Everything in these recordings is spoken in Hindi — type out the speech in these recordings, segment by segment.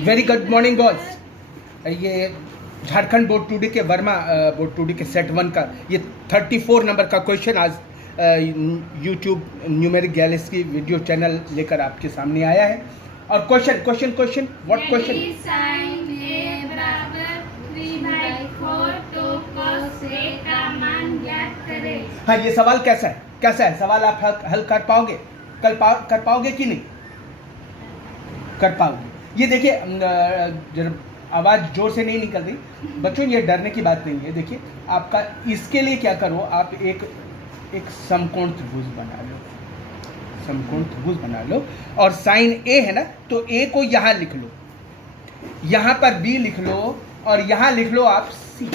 Very good morning boss. ये झारखंड बोर्ड टूडे के वर्मा बोर्ड टूडे के सेट 1 का ये 34 नंबर का क्वेश्चन आज YouTube numeric Galaxy video channel लेकर आपके सामने आया है। और question what question? sin a बराबर 3/4 तो cos a का मान ज्ञात करें। हाँ, ये सवाल कैसा है सवाल आप हल कर पाओगे? कर पाओगे कि नहीं कर पाओगे? ये देखिए आवाज़ जोर से नहीं निकल रही बच्चों, ये डरने की बात नहीं है। देखिए आपका इसके लिए क्या करो, आप एक समकोण त्रिभुज बना लो और साइन ए है ना, तो ए को यहाँ लिख लो, यहाँ पर बी लिख लो और यहाँ लिख लो आप सी।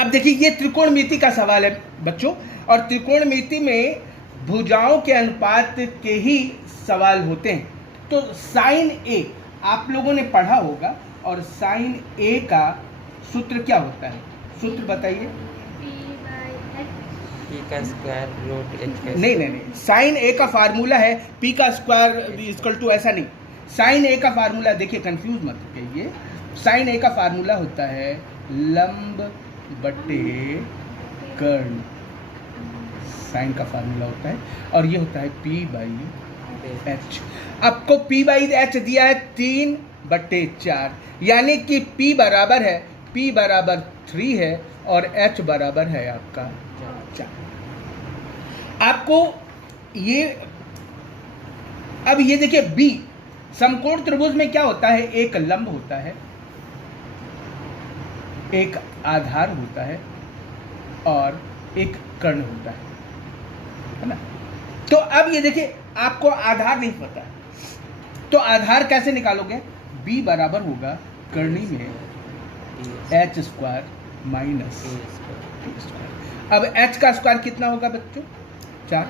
अब देखिए ये त्रिकोणमिति का सवाल है बच्चों, और त्रिकोणमिति में भुजाओं के अनुपात के ही सवाल होते हैं। तो साइन ए आप लोगों ने पढ़ा होगा, और साइन ए का सूत्र क्या होता है? सूत्र बताइए। पी का स्क्वायर रूट एच का नहीं, साइन ए का फार्मूला है पी का स्क्वायर इक्वल टू, ऐसा नहीं। साइन ए का फार्मूला देखिए, कंफ्यूज मत करिए। साइन ए का फार्मूला होता है लंब बटे कर्ण। साइन का फार्मूला होता है और ये होता है पी बाई एच। आपको पी बाई एच दिया है 3/4, यानी कि पी बराबर है 3 है और एच बराबर है आपका 4। आपको ये अब ये देखिए बी समकोण त्रिभुज में क्या होता है? एक लंब होता है, एक आधार होता है और एक कर्ण होता है ना। तो अब ये देखिए आपको आधार नहीं पता, तो आधार कैसे निकालोगे? b बराबर होगा कर्णी में h square minus a square. अब h का स्क्वायर कितना होगा बच्चों? 4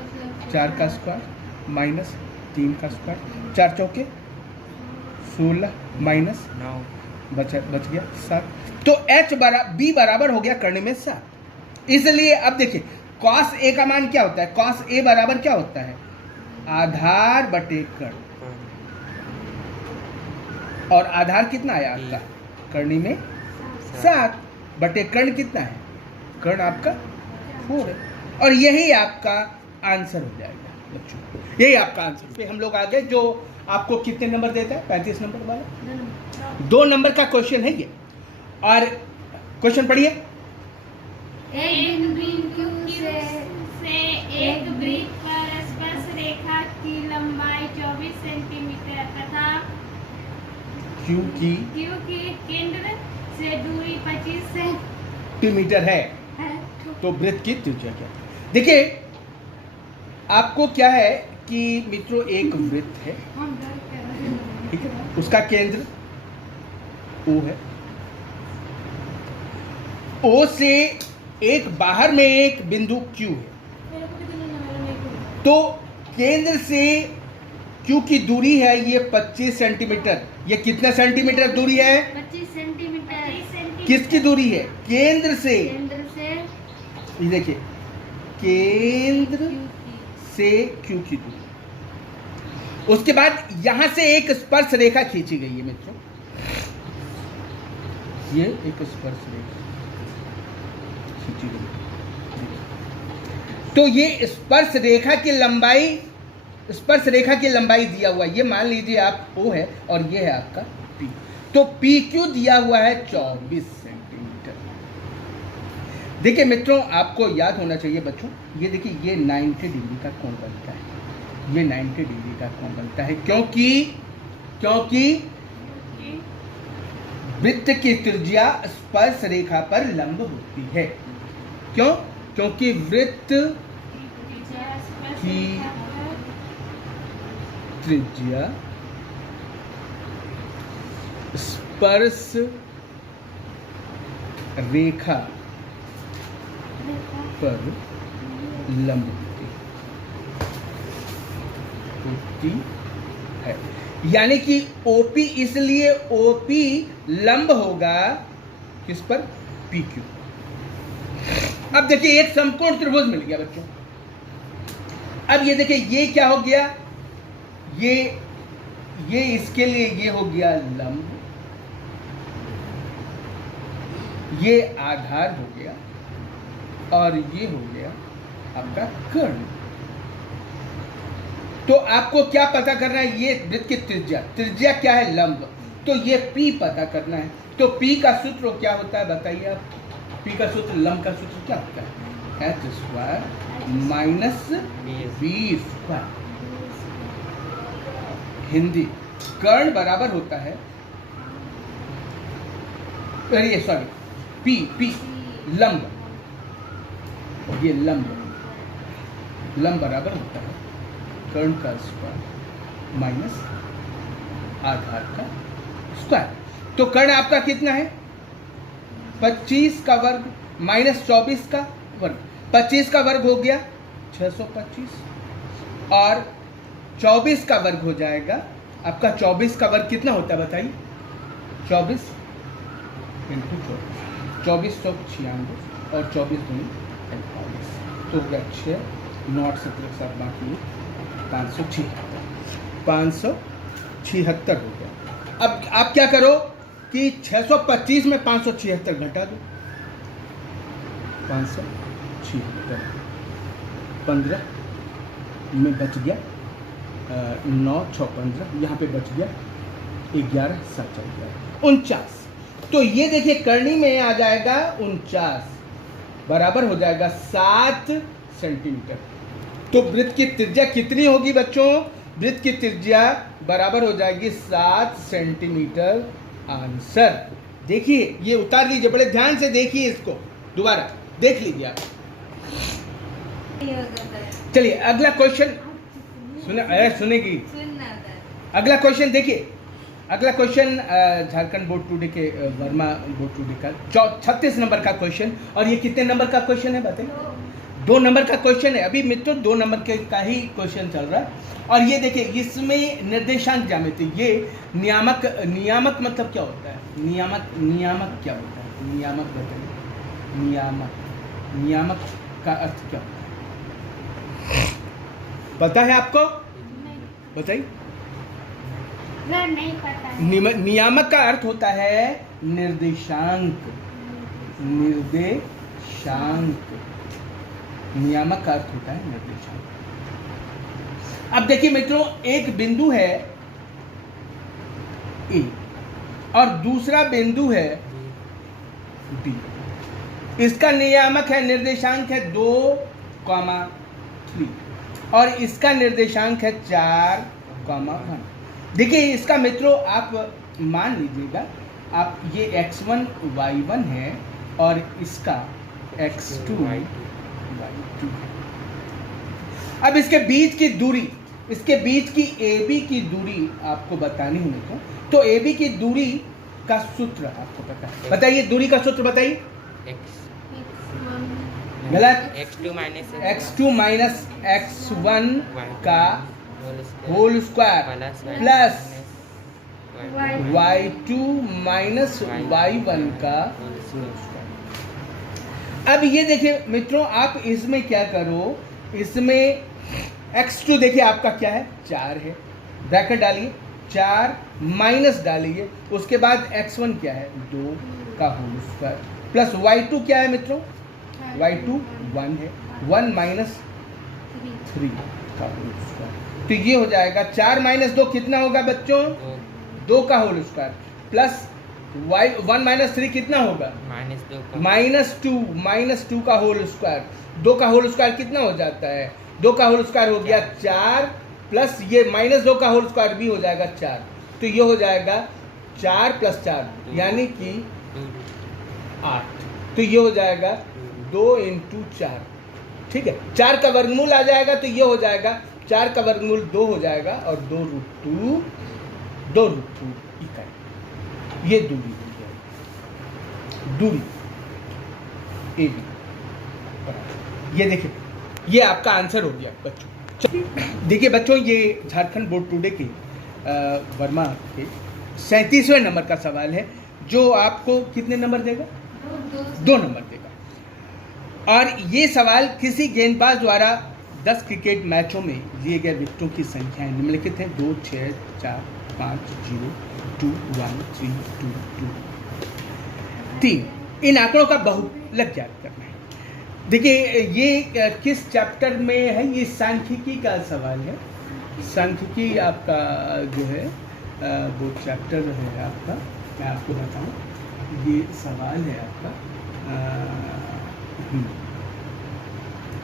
का स्क्वायर माइनस 3 का स्क्वायर, 4 चौके 16 माइनस 9 बच गया 7। तो b बराबर हो गया कर्ण में 7। इसलिए अब देखिए cos a का मान क्या होता है? cos a बराबर क्या होता है? आधार बटे कर्ण। और आधार कितना है आपका? कर्णी में 7 बटे कर्ण कितना है? कर्ण आपका 4 है। और यही आपका आंसर हो जाएगा बच्चों, यही आपका आंसर। पे हम लोग आगे जो आपको कितने नंबर देता है? 35 नंबर वाला 2 नंबर का क्वेश्चन है ये। और क्वेश्चन पढ़िए। एक बिंदु से एक वृत्त पर स्पर्श रेखा की लंबाई 24 सेंटीमीटर तथा क्यू की केंद्र से दूरी 25 सेंटीमीटर है, है। तो वृत्त की त्रिज्या क्या? देखिए आपको क्या है कि मित्रों एक वृत्त है, ठीक है, उसका केंद्र O है, O से एक बाहर में एक बिंदु Q है, तो केंद्र से Q की दूरी है ये 25 सेंटीमीटर। ये कितना सेंटीमीटर दूरी है? 25 सेंटीमीटर। किसकी दूरी है? केंद्र से। ये देखिए केंद्र से Q की दूरी। उसके बाद यहां से एक स्पर्श रेखा खींची गई है मित्रों, ये एक स्पर्श रेखा खींची गई। तो ये स्पर्श रेखा की लंबाई दिया हुआ है, ये मान लीजिए आप O है और ये है आपका P। तो PQ दिया हुआ है 24 सेंटीमीटर। देखिए मित्रों आपको याद होना चाहिए बच्चों, ये देखिए ये 90 डिग्री का कोण बनता है, ये 90 डिग्री का कोण बनता है क्योंकि वृत्त की त्रिज्या स्पर्श रेखा पर लंब होती है। क्यों? क्योंकि वृत्त की त्रिज्या स्पर्श रेखा पर लंब होती है, यानी कि OP, इसलिए OP लंब होगा किस पर? PQ। अब देखिए एक समकोण त्रिभुज मिल गया बच्चों। अब ये देखिए ये क्या हो गया? ये ये इसके लिए ये हो गया लंब, ये आधार हो गया, और ये हो गया आपका कर्ण। तो आपको क्या पता करना है? ये वृत्त की त्रिज्या, त्रिज्या क्या है? लंब। तो ये P पता करना है। तो P का सूत्र क्या होता है बताइए आप? P का सूत्र, लंब का सूत्र क्या होता है? h square minus b square. Hindi कर्ण बराबर होता है, ये सॉरी P लंब, ये लंब बराबर होता है कर्ण का स्क्वायर माइनस आधार का स्क्वायर। तो कर्ण आपका कितना है? 25 का वर्ग माइनस 24 का वर्ग। 25 का वर्ग हो गया 625, और 24 का वर्ग हो जाएगा आपका, 24 का वर्ग कितना होता है बताइए? 24 इंटू 24, 2496 और 24 दूनी 48, तो हो गया 6 नॉट 17 बाकी 576 हो गया। अब आप क्या करो कि 625 में 576 घटा दो, 576 15 में बच गया 9 6 15, यहाँ पे बच गया 11 7 49। तो ये देखिए करनी में आ जाएगा 49, बराबर हो जाएगा 7 सेंटीमीटर। तो वृत्त की त्रिज्या कितनी होगी बच्चों? वृत्त की त्रिज्या बराबर हो जाएगी 7 सेंटीमीटर। आंसर देखिए, ये उतार लीजिए, बड़े ध्यान से देखिए इसको, दोबारा देख लीजिए आप। चलिए अगला क्वेश्चन सुनेगी। अगला क्वेश्चन देखिए, अगला क्वेश्चन झारखंड बोर्ड टुडे के वर्मा बोर्ड टुडे का 36 नंबर का क्वेश्चन। और ये कितने नंबर का क्वेश्चन है बताइए? 2 नंबर का क्वेश्चन है। अभी मित्रों 2 नंबर के का ही क्वेश्चन चल रहा है। और ये देखिए, इसमें निर्देशांक ज्यामिति, ये नियामक मतलब क्या होता है? नियामक क्या होता है? नियामक बताइए, नियामक का अर्थ क्या होता है? पता है आपको? बताइए। नहीं पता है। नियामक का अर्थ होता है निर्देशांक। नियामक का अर्थ होता है निर्देशांक। अब देखिए मित्रों, एक बिंदु है ए और दूसरा बिंदु है बी। इसका नियामक है, निर्देशांक है 2,3 और इसका निर्देशांक है 4,1। देखिए इसका मित्रों आप मान लीजिएगा, आप ये x1 y1 है और इसका x2 y2। अब इसके बीच की दूरी, इसके बीच की AB की दूरी आपको बतानी है मुझको। तो AB की दूरी का सूत्र आपको पता है, बताइए दूरी का सूत्र बताइए। गलत। x2 माइनस x1 का whole square plus y2 minus y1 का होल स्क्वायर। अब ये देखिए मित्रों, आप इसमें क्या करो, इसमें x2 देखिए आपका क्या है 4 है, ब्रैकेट डालिए 4 माइनस डालिए, उसके बाद x1 क्या है 2 का होल स्क्वायर प्लस y2 क्या है मित्रों, y2 1 है, 1 माइनस 3 का होल स्क्वायर। तो ये हो जाएगा 4 माइनस 2 कितना होगा बच्चों, 2 का whole square plus y1 minus 3 कितना होगा माइनस 2 का होल स्क्वायर। 2 का होल स्क्वायर कितना हो जाता है, 2 का होल स्क्वायर हो गया 4 प्लस ये माइनस 2 का होल स्क्वायर भी हो जाएगा 4। तो ये हो जाएगा 4 प्लस 4 यानी कि 8। तो ये हो जाएगा 2 इंटू 4, ठीक है। 4 का वर्गमूल आ जाएगा तो ये हो जाएगा 4 का वर्गमूल 2 हो जाएगा और 2√2 इकाई। ये दूरी हो जाएगी, दूरी AB। ये देखिए, ये आपका आंसर हो गया बच्चों। देखिए बच्चों, ये झारखंड बोर्ड टुडे के वर्मा के 37वें नंबर का सवाल है, जो आपको कितने नंबर देगा, 2 नंबर देगा। और ये सवाल किसी गेंदबाज द्वारा 10 क्रिकेट मैचों में लिए गए विकेटों की संख्याएं निम्नलिखित हैं 2, 6, 4, 5 0 2 1 3 2 2 3। इन आंकड़ों का बहुलक ज्ञात करना है। देखिए ये किस चैप्टर में है, ये सांख्यिकी का सवाल है। सांख्यिकी आपका जो है वो चैप्टर है आपका, मैं आपको बताऊं, ये सवाल है आपका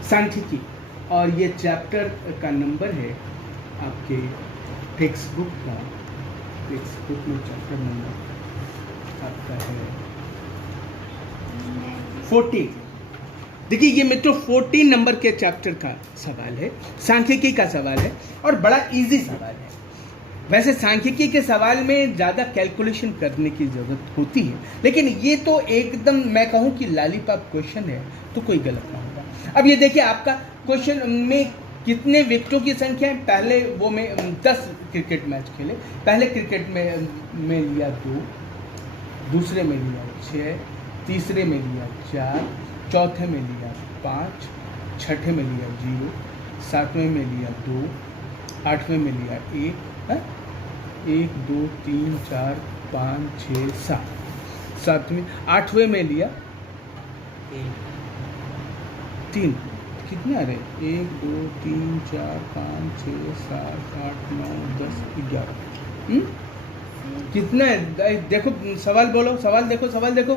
सांख्यिकी, और ये चैप्टर का नंबर है आपके टेक्स्ट बुक का, टेक्स्ट बुक में चैप्टर नंबर आपका है 14। देखिए ये मित्रों 14 नंबर के चैप्टर का सवाल है, सांख्यिकी का सवाल है, और बड़ा इजी सवाल है। वैसे सांख्यिकी के सवाल में ज़्यादा कैलकुलेशन करने की ज़रूरत होती है, लेकिन ये तो एकदम मैं कहूँ कि लॉलीपॉप क्वेश्चन है, तो कोई गलत ना होगा। अब ये देखिए आपका क्वेश्चन में कितने विकेटों की संख्या है। पहले वो में 10 क्रिकेट मैच खेले, पहले क्रिकेट में लिया 2, दूसरे में लिया 6, तीसरे में लिया 4, चौथे में लिया 5, छठे में लिया 0, सातवें में लिया 2, आठवें में लिया 1, 1 2 3 4 5 6 7, सातवें आठवें में लिया 3। कितने आ रहे? 1 2 3 4 5 6 7 8 9 10 11। कितना है? देखो सवाल बोलो, सवाल देखो, सवाल देखो।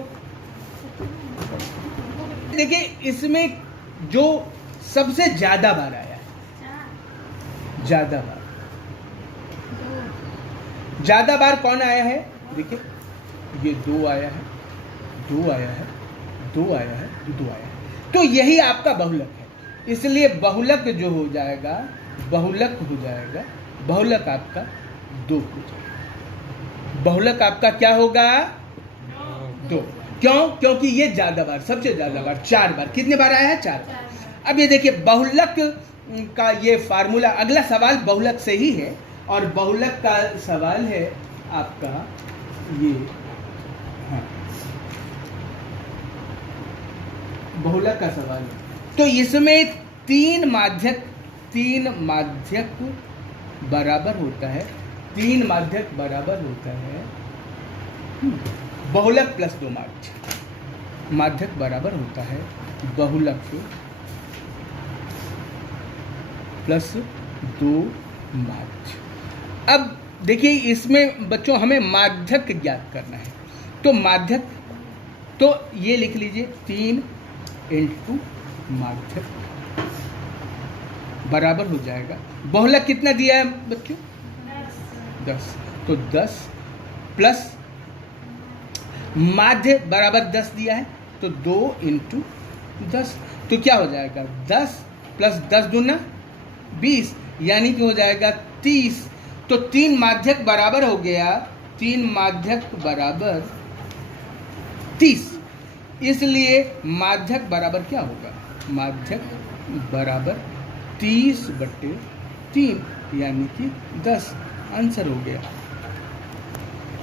देखिए इसमें जो सबसे ज्यादा बार आया है, ज्यादा बार कौन आया है? देखिए ये 2 आया है, 2 आया है, 2 आया है, 2 आया है, तो यही आपका बहुलक है। इसलिए बहुलक जो हो जाएगा, बहुलक हो जाएगा, बहुलक आपका 2 हो जाएगा। बहुलक आपका क्या होगा? 2। क्यों? क्योंकि ये ज्यादा बार, सबसे ज्यादा बार 4 बार। कितने बार आया है? 4 बार। अब ये देखिए बहुलक का ये फार्मूला, अगला सवाल बहुलक से ही है, और बहुलक का सवाल है आपका ये, हाँ बहुलक का सवाल है। तो इसमें 3 माध्यक बराबर होता है, 3 माध्यक बराबर होता है बहुलक प्लस 2 माध्यक बराबर होता है बहुलक प्लस 2 माध्यक। अब देखिए इसमें बच्चों हमें माध्यक ज्ञात करना है, तो माध्यक, तो ये लिख लीजिए 3 × माध्यक बराबर हो जाएगा, बहुलक कितना दिया है बच्चों? 10। तो 10 प्लस माध्य बराबर 10 दिया है, तो 2 × 10, तो क्या हो जाएगा? 10 प्लस 10 दूना 20, यानी कि हो जाएगा 30। तो 3 माध्यक बराबर हो गया, 3 माध्यक बराबर 30। इसलिए माध्यक बराबर क्या होगा? माध्यक बराबर 30/3, यानी कि 10। आंसर हो गया।